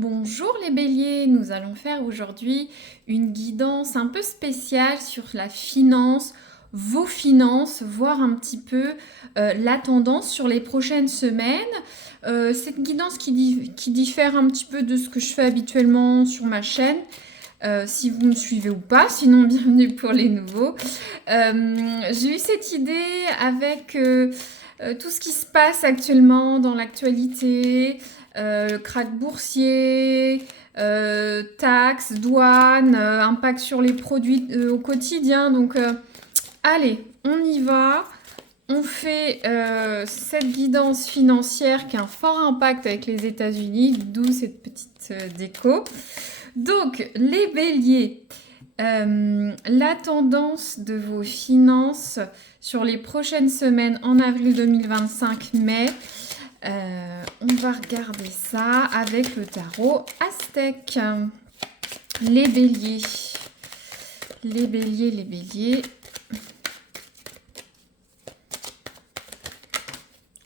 Bonjour les béliers, nous allons faire aujourd'hui une guidance un peu spéciale sur la finance, vos finances, voir un petit peu la tendance sur les prochaines semaines. C'est une guidance qui diffère un petit peu de ce que je fais habituellement sur ma chaîne. Si vous me suivez ou pas, sinon bienvenue pour les nouveaux. J'ai eu cette idée avec tout ce qui se passe actuellement dans l'actualité, le krach boursier, taxes, douanes, impact sur les produits au quotidien. Donc, allez, on y va. On fait cette guidance financière qui a un fort impact avec les États-Unis, d'où cette petite déco. Donc, les béliers, la tendance de vos finances sur les prochaines semaines en avril 2025, mai, on va regarder ça avec le tarot aztèque. Les béliers, les béliers, les béliers.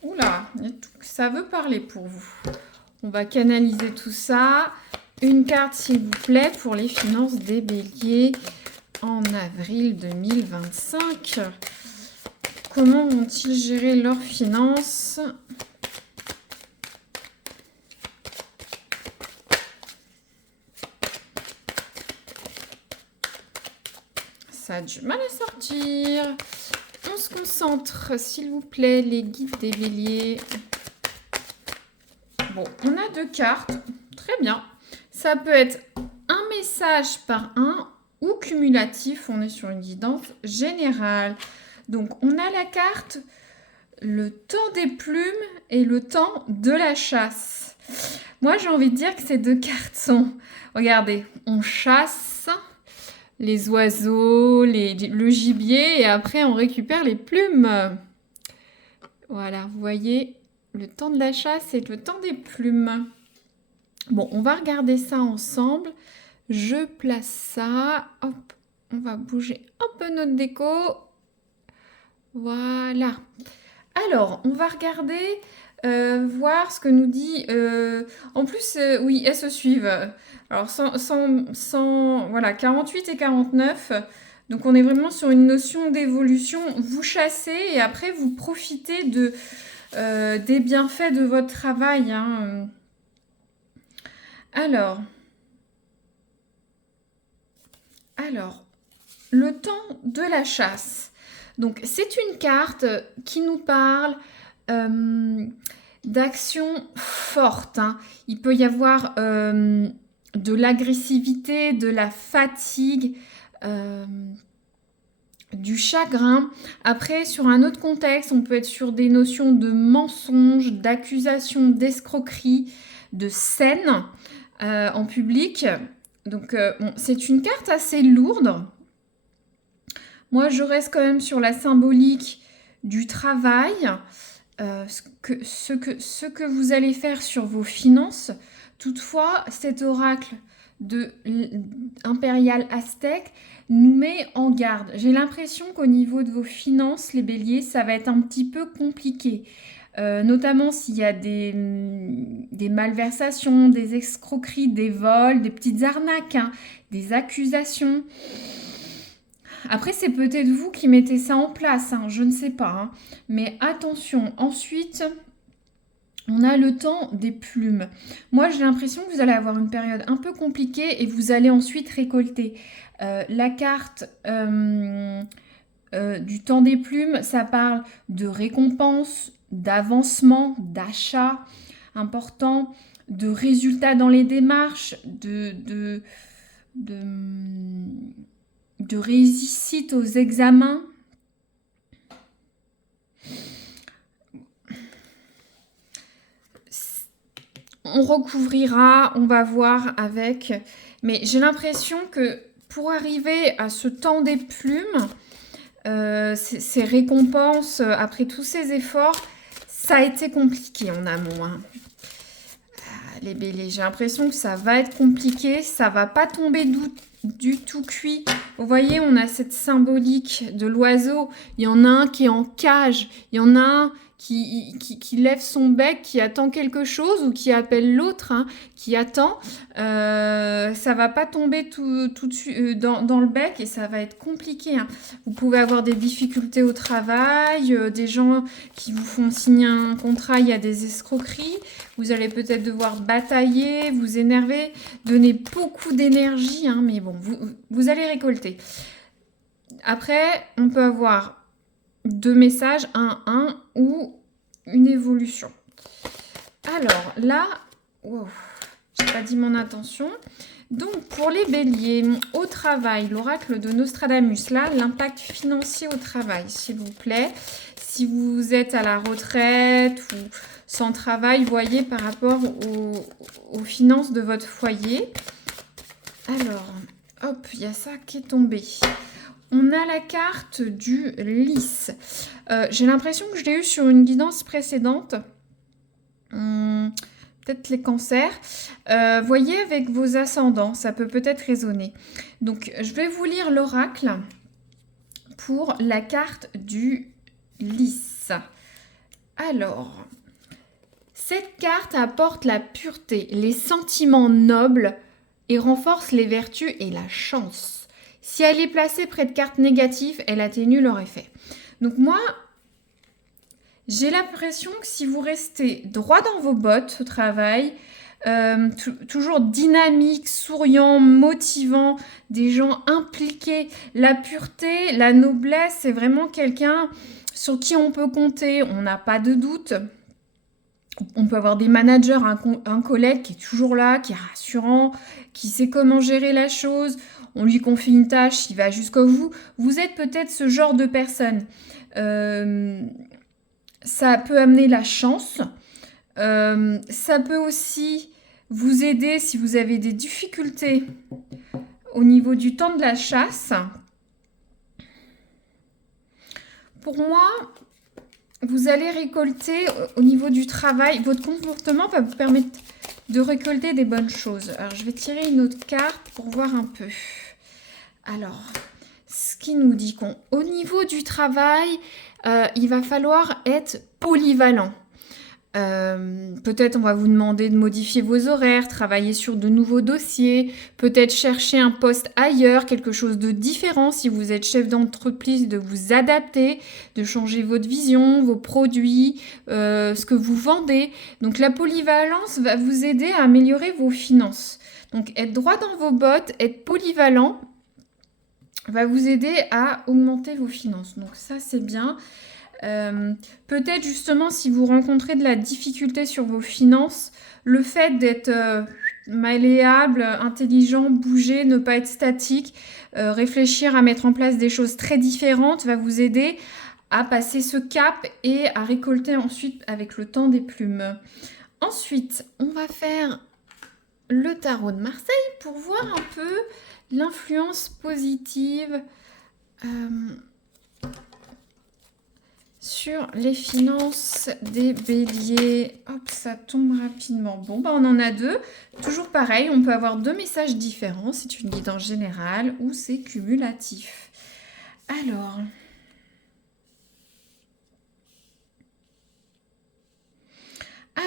Oula, ça veut parler pour vous. On va canaliser tout ça. Une carte, s'il vous plaît, pour les finances des béliers en avril 2025. Comment vont-ils gérer leurs finances ? Ça a du mal à sortir. On se concentre, s'il vous plaît, les guides des béliers. Bon, on a deux cartes. Très bien. Ça peut être un message par un ou cumulatif. On est sur une guidance générale. Donc, on a la carte le temps des plumes et le temps de la chasse. Moi, j'ai envie de dire que ces deux cartes sont... Regardez, on chasse les oiseaux, le gibier et après, on récupère les plumes. Voilà, vous voyez, le temps de la chasse et le temps des plumes. Bon, on va regarder ça ensemble. Je place ça. Hop, on va bouger un peu notre déco. Voilà. Alors, on va regarder, voir ce que nous dit... en plus, oui, elles se suivent. Alors, voilà, 48 et 49. Donc, on est vraiment sur une notion d'évolution. Vous chassez et après, vous profitez des bienfaits de votre travail, hein. Alors, le temps de la chasse. Donc, c'est une carte qui nous parle d'action forte, hein. Il peut y avoir de l'agressivité, de la fatigue, du chagrin. Après, sur un autre contexte, on peut être sur des notions de mensonge, d'accusation, d'escroquerie, de scène en public. Donc, bon, c'est une carte assez lourde. Moi, je reste quand même sur la symbolique du travail, ce que vous allez faire sur vos finances. Toutefois, cet oracle de impérial aztèque nous met en garde. J'ai l'impression qu'au niveau de vos finances, les béliers, ça va être un petit peu compliqué. Notamment s'il y a des malversations, des escroqueries, des vols, des petites arnaques, hein, des accusations. Après, c'est peut-être vous qui mettez ça en place, hein, je ne sais pas. Hein. Mais attention, ensuite, on a le temps des plumes. Moi, j'ai l'impression que vous allez avoir une période un peu compliquée et vous allez ensuite récolter. La carte du temps des plumes, ça parle de récompense, d'avancement, d'achat important, de résultats dans les démarches, de réussite aux examens. On recouvrira, on va voir avec. Mais j'ai l'impression que pour arriver à ce temps des plumes, ces récompenses, après tous ces efforts, ça a été compliqué en amont, hein. Les béliers, j'ai l'impression que ça va être compliqué, ça va pas tomber du tout cuit. Vous voyez, on a cette symbolique de l'oiseau. Il y en a un qui est en cage, il y en a un qui lève son bec, qui attend quelque chose ou qui appelle l'autre, hein, qui attend, ça va pas tomber tout de suite dans le bec et ça va être compliqué, hein. Vous pouvez avoir des difficultés au travail, des gens qui vous font signer un contrat, il y a des escroqueries. Vous allez peut-être devoir batailler, vous énerver, donner beaucoup d'énergie, hein, mais bon, vous allez récolter. Après, on peut avoir 2 messages, un ou une évolution. Alors là, wow, j'ai pas dit mon intention. Donc pour les béliers, au travail, l'oracle de Nostradamus, là, l'impact financier au travail, s'il vous plaît. Si vous êtes à la retraite ou sans travail, voyez par rapport aux finances de votre foyer. Alors, hop, il y a ça qui est tombé. On a la carte du lys. J'ai l'impression que je l'ai eu sur une guidance précédente. Peut-être les cancers. Voyez avec vos ascendants, ça peut peut-être résonner. Donc, je vais vous lire l'oracle pour la carte du lys. Alors, cette carte apporte la pureté, les sentiments nobles et renforce les vertus et la chance. Si elle est placée près de cartes négatives, elle atténue leur effet. Donc moi, j'ai l'impression que si vous restez droit dans vos bottes au travail, toujours dynamique, souriant, motivant, des gens impliqués, la pureté, la noblesse, c'est vraiment quelqu'un sur qui on peut compter, on n'a pas de doute. On peut avoir des managers, un collègue qui est toujours là, qui est rassurant, qui sait comment gérer la chose. On lui confie une tâche, il va jusqu'au bout. Vous êtes peut-être ce genre de personne. Ça peut amener la chance. Ça peut aussi vous aider si vous avez des difficultés au niveau du temps de la chasse. Pour moi, vous allez récolter au niveau du travail. Votre comportement va vous permettre de récolter des bonnes choses. Alors, je vais tirer une autre carte pour voir un peu. Alors, ce qui nous dit qu'au niveau du travail, il va falloir être polyvalent. Peut-être on va vous demander de modifier vos horaires, travailler sur de nouveaux dossiers, peut-être chercher un poste ailleurs, quelque chose de différent si vous êtes chef d'entreprise, de vous adapter, de changer votre vision, vos produits, ce que vous vendez. Donc la polyvalence va vous aider à améliorer vos finances. Donc être droit dans vos bottes, être polyvalent va vous aider à augmenter vos finances. Donc ça c'est bien. Peut-être justement si vous rencontrez de la difficulté sur vos finances, le fait d'être malléable, intelligent, bouger, ne pas être statique, réfléchir à mettre en place des choses très différentes va vous aider à passer ce cap et à récolter ensuite avec le temps des plumes. Ensuite, on va faire le tarot de Marseille pour voir un peu l'influence positive sur les finances des béliers. Hop, ça tombe rapidement. Bon, bah on en a 2. Toujours pareil, on peut avoir 2 messages différents. C'est une guidance générale ou c'est cumulatif.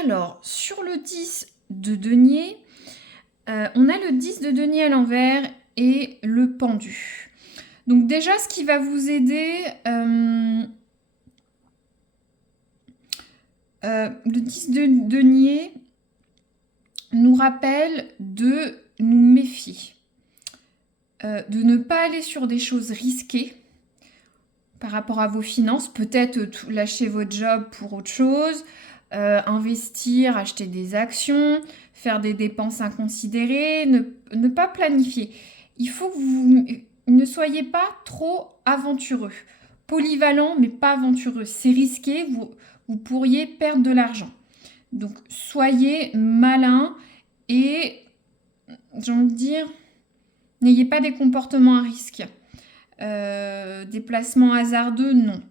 Alors, sur le 10 de denier, on a le 10 de denier à l'envers et le pendu. Donc déjà, ce qui va vous aider... le 10 de denier nous rappelle de nous méfier, de ne pas aller sur des choses risquées par rapport à vos finances, peut-être lâcher votre job pour autre chose, investir, acheter des actions, faire des dépenses inconsidérées, ne pas planifier. Il faut que vous ne soyez pas trop aventureux, polyvalent mais pas aventureux. C'est risqué, vous pourriez perdre de l'argent. Donc, soyez malin et, j'ai envie de dire, n'ayez pas des comportements à risque. Des placements hasardeux, non.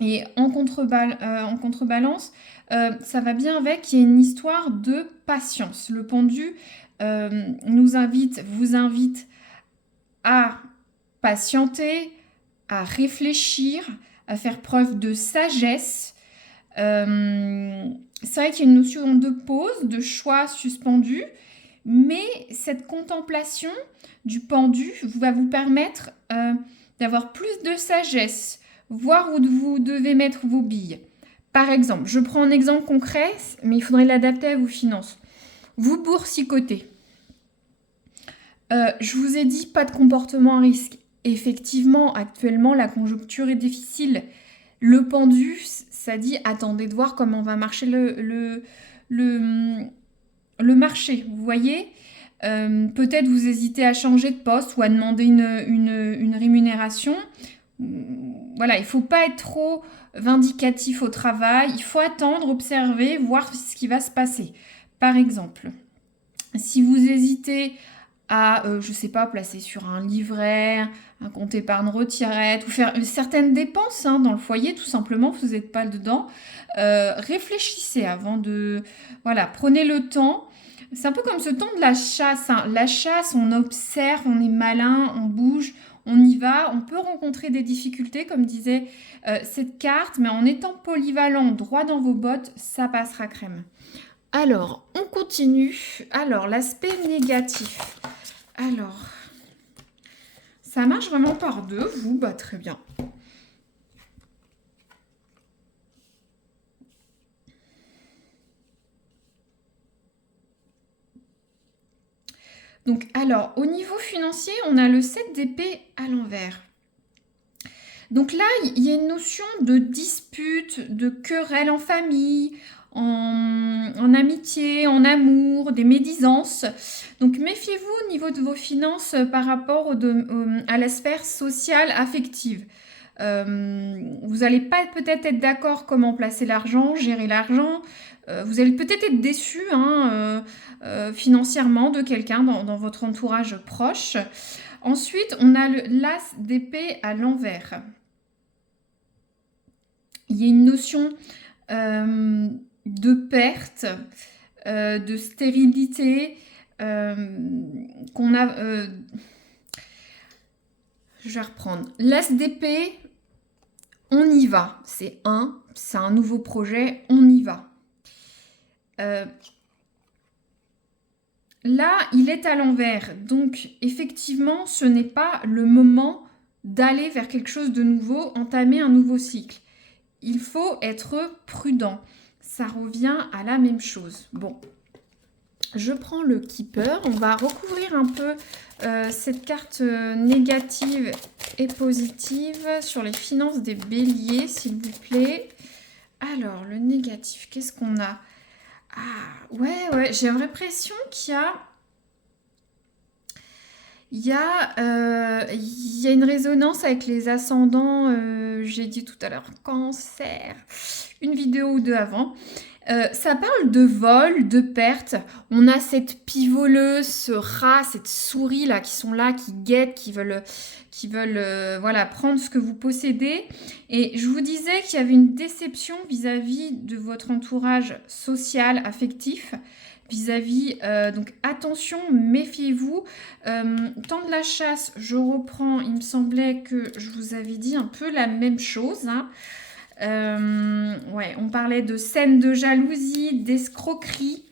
Et en contrebalance, ça va bien avec, il y a une histoire de patience. Le pendu vous invite à patienter, à réfléchir, à faire preuve de sagesse, C'est vrai qu'il y a une notion de pause, de choix suspendu, mais cette contemplation du pendu va vous permettre d'avoir plus de sagesse, voir où vous devez mettre vos billes. Par exemple, je prends un exemple concret, mais il faudrait l'adapter à vos finances. Vous boursicotez. Je vous ai dit pas de comportement à risque. Effectivement, actuellement, la conjoncture est difficile. Le pendu, ça dit attendez de voir comment va marcher le marché. Vous voyez, peut-être vous hésitez à changer de poste ou à demander une rémunération. Voilà, il ne faut pas être trop vindicatif au travail. Il faut attendre, observer, voir ce qui va se passer. Par exemple, si vous hésitez à, je sais pas, placer sur un livret, un compte épargne retraite, ou faire certaines dépenses dans le foyer, tout simplement, vous n'êtes pas dedans. Réfléchissez avant de... Voilà, prenez le temps. C'est un peu comme ce temps de la chasse. La chasse, on observe, on est malin, on bouge, on y va. On peut rencontrer des difficultés, comme disait cette carte, mais en étant polyvalent, droit dans vos bottes, ça passera crème. Alors, on continue. Alors, l'aspect négatif. Alors, ça marche vraiment par deux, vous, bah très bien. Donc, alors, au niveau financier, on a le 7 d'épée à l'envers. Donc là, il y a une notion de dispute, de querelle en famille, en amitié, en amour, des médisances. Donc méfiez-vous au niveau de vos finances par rapport à la sphère sociale, affective. Vous n'allez pas peut-être être d'accord comment placer l'argent, gérer l'argent. Vous allez peut-être être déçu financièrement de quelqu'un dans votre entourage proche. Ensuite, on a l'as d'épée à l'envers. Il y a une notion de perte, de stérilité qu'on a... je vais reprendre. L'as d'épée, on y va. C'est un nouveau projet, on y va. Là, il est à l'envers. Donc, effectivement, ce n'est pas le moment d'aller vers quelque chose de nouveau, entamer un nouveau cycle. Il faut être prudent. Ça revient à la même chose. Bon, je prends le Keeper. On va recouvrir un peu cette carte négative et positive sur les finances des béliers, s'il vous plaît. Alors, le négatif, qu'est-ce qu'on a? Ah, ouais, j'ai l'impression qu'il y a une résonance avec les ascendants, j'ai dit tout à l'heure, Cancer, une vidéo ou deux avant. Ça parle de vol, de perte. On a cette pivoleuse, ce rat, cette souris là qui sont là, qui guettent, qui veulent voilà, prendre ce que vous possédez. Et je vous disais qu'il y avait une déception vis-à-vis de votre entourage social, affectif. Vis-à-vis, donc attention, méfiez-vous. Temps de la chasse, je reprends, il me semblait que je vous avais dit un peu la même chose. Ouais, on parlait de scènes de jalousie, d'escroquerie,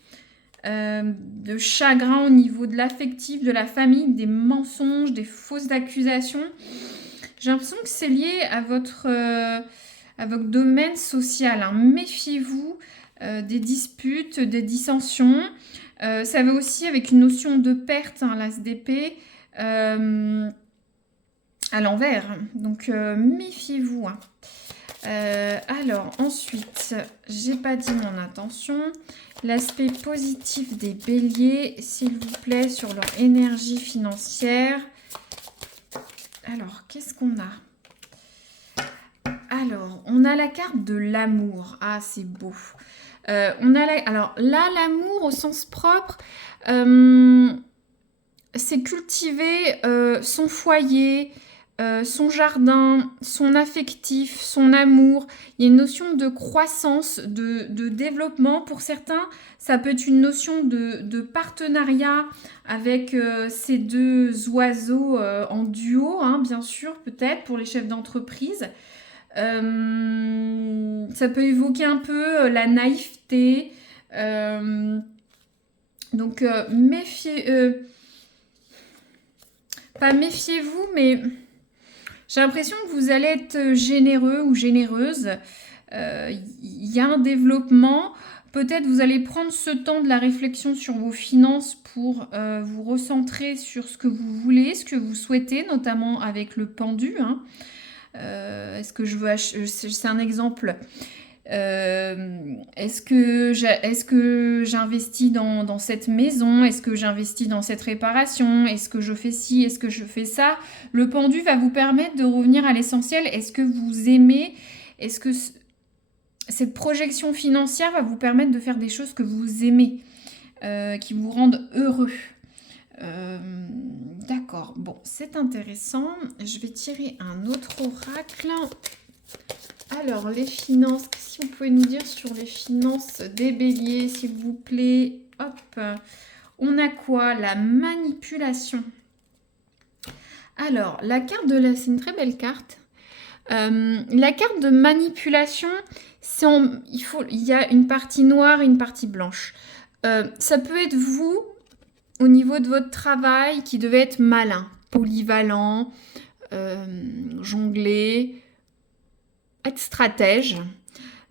de chagrin au niveau de l'affectif, de la famille, des mensonges, des fausses accusations. J'ai l'impression que c'est lié à votre domaine social. Méfiez-vous des disputes, des dissensions. Ça va aussi avec une notion de perte, l'as d'épée, à l'envers. Donc, méfiez-vous. Alors, ensuite, j'ai pas dit mon intention. L'aspect positif des béliers, s'il vous plaît, sur leur énergie financière. Alors, qu'est-ce qu'on a? Alors, on a la carte de l'amour. Ah, c'est beau. Alors là, l'amour au sens propre, c'est cultiver son foyer, son jardin, son affectif, son amour. Il y a une notion de croissance, de développement. Pour certains, ça peut être une notion de partenariat avec ces deux oiseaux en duo, bien sûr, peut-être, pour les chefs d'entreprise. Ça peut évoquer un peu la naïveté. Donc, pas méfiez-vous, mais j'ai l'impression que vous allez être généreux ou généreuse. Il y a un développement. Peut-être vous allez prendre ce temps de la réflexion sur vos finances pour vous recentrer sur ce que vous voulez, ce que vous souhaitez, notamment avec le pendu, hein. Est-ce que je veux acheter... C'est un exemple. Est-ce que j'investis dans cette maison? Est-ce que j'investis dans cette réparation? Est-ce que je fais ci? Est-ce que je fais ça? Le pendu va vous permettre de revenir à l'essentiel. Est-ce que vous aimez? Est-ce que cette projection financière va vous permettre de faire des choses que vous aimez, qui vous rendent heureux? D'accord, bon, c'est intéressant. Je vais tirer un autre oracle. Alors, les finances, qu'est-ce que vous pouvez nous dire sur les finances des béliers, s'il vous plaît? Hop, on a quoi? La manipulation. Alors, la carte de la... C'est une très belle carte. La carte de manipulation, il y a une partie noire et une partie blanche. Ça peut être vous, au niveau de votre travail, qui devait être malin, polyvalent, jongler, être stratège.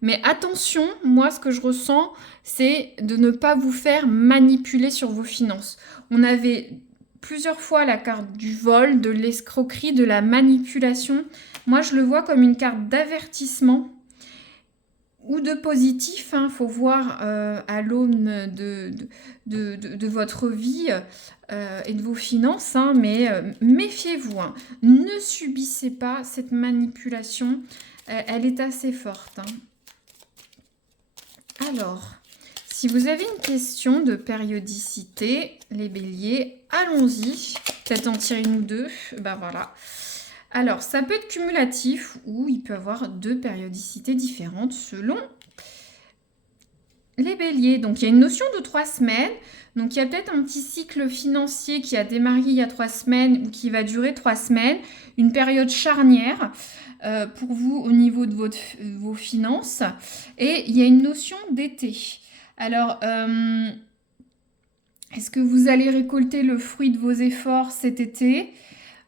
Mais attention, moi ce que je ressens, c'est de ne pas vous faire manipuler sur vos finances. On avait plusieurs fois la carte du vol, de l'escroquerie, de la manipulation. Moi je le vois comme une carte d'avertissement ou de positif. Il faut voir à l'aune de votre vie et de vos finances. Mais méfiez-vous. Ne subissez pas cette manipulation. Elle est assez forte. Alors, si vous avez une question de périodicité, les béliers, allons-y. Peut-être en tirer une ou deux. Ben voilà. Alors, ça peut être cumulatif ou il peut avoir deux périodicités différentes selon les béliers. Donc, il y a une notion de 3 semaines. Donc, il y a peut-être un petit cycle financier qui a démarré il y a 3 semaines ou qui va durer 3 semaines. Une période charnière pour vous au niveau de vos finances. Et il y a une notion d'été. Alors, est-ce que vous allez récolter le fruit de vos efforts cet été?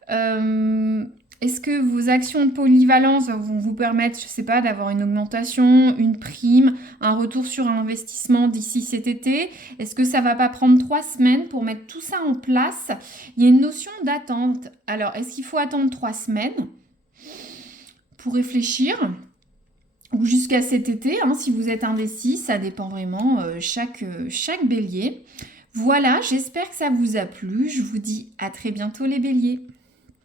Est-ce que vos actions de polyvalence vont vous permettre, je ne sais pas, d'avoir une augmentation, une prime, un retour sur investissement d'ici cet été? Est-ce que ça ne va pas prendre 3 semaines pour mettre tout ça en place? Il y a une notion d'attente. Alors, est-ce qu'il faut attendre 3 semaines pour réfléchir? Ou jusqu'à cet été, si vous êtes indécis, ça dépend vraiment chaque bélier. Voilà, j'espère que ça vous a plu. Je vous dis à très bientôt les béliers.